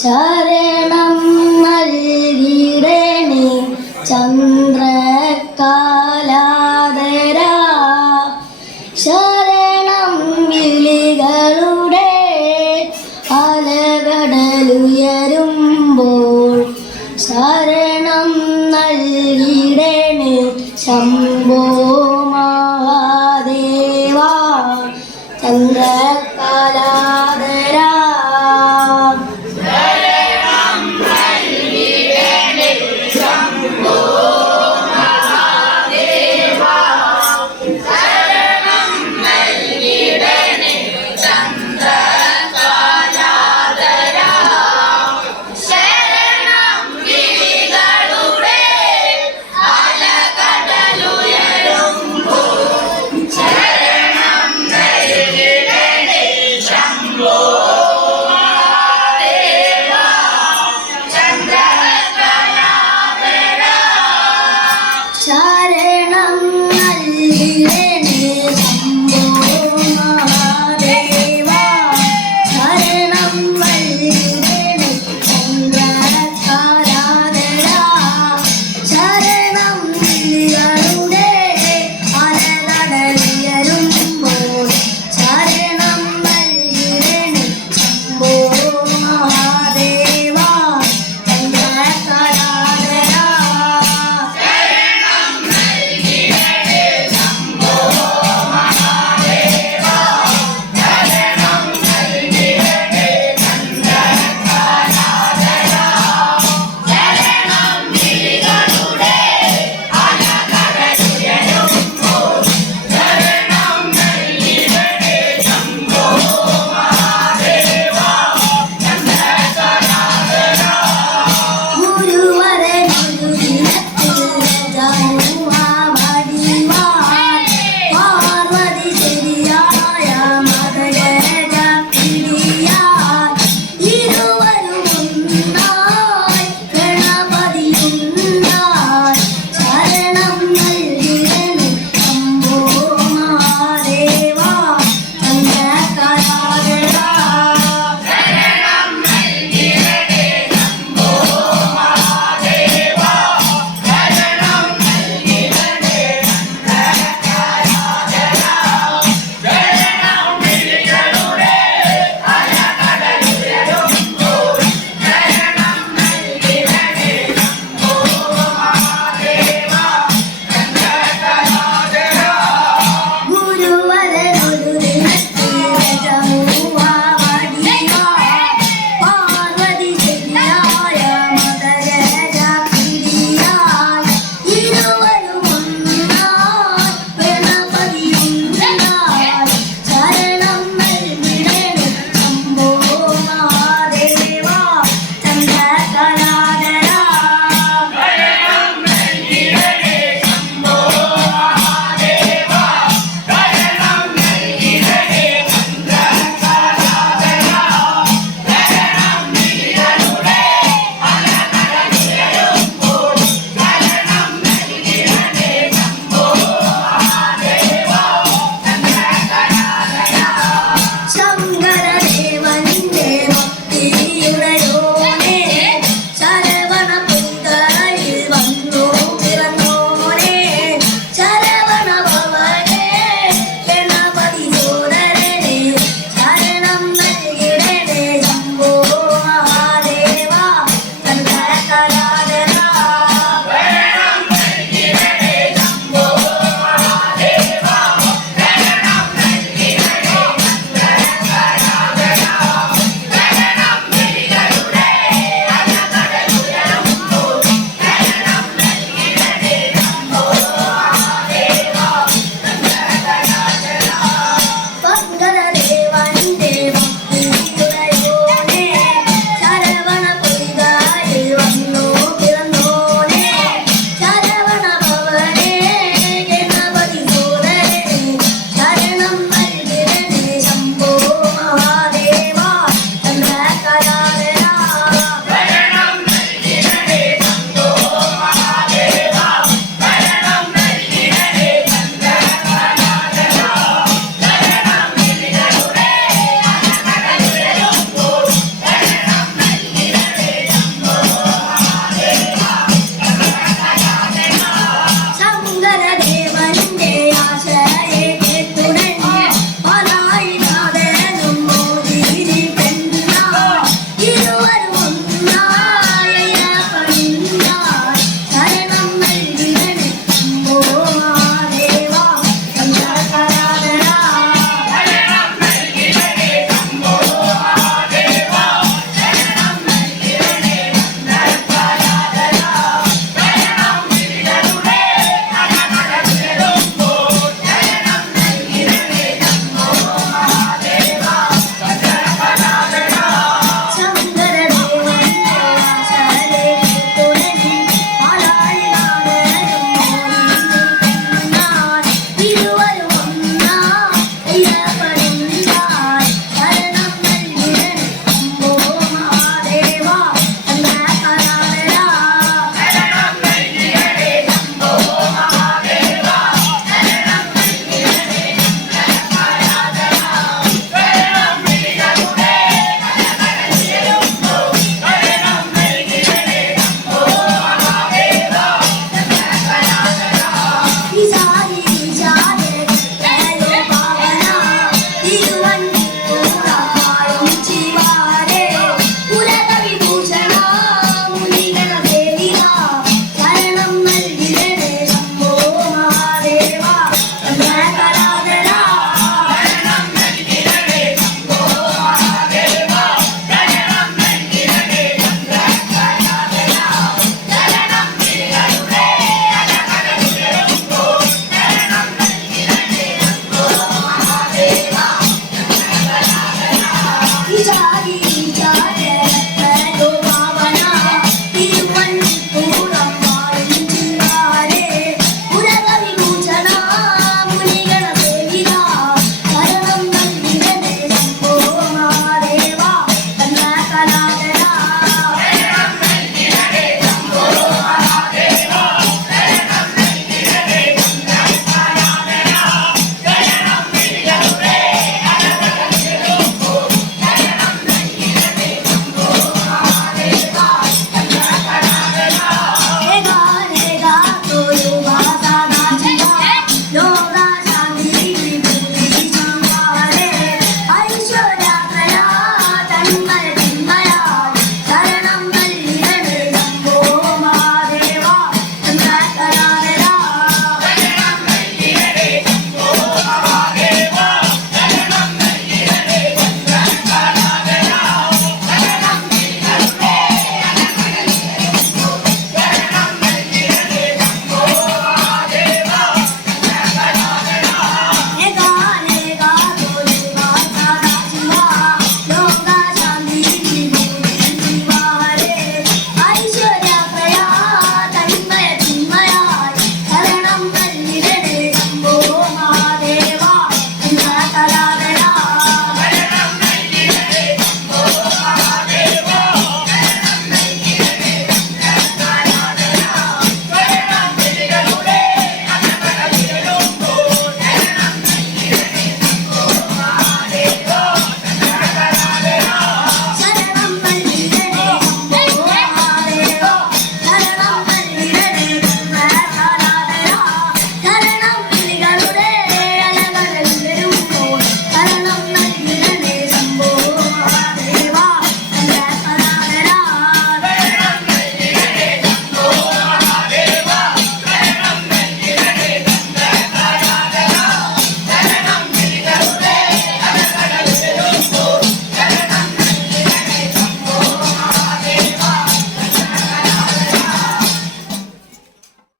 ശരണം നൽകിടേണേ. ചന്ദ്രകാലാതര ശരണം വിളികളുടെ അലകടലുയരുമ്പോൾ ശരണം നൽകിടണേ. ശംഭോ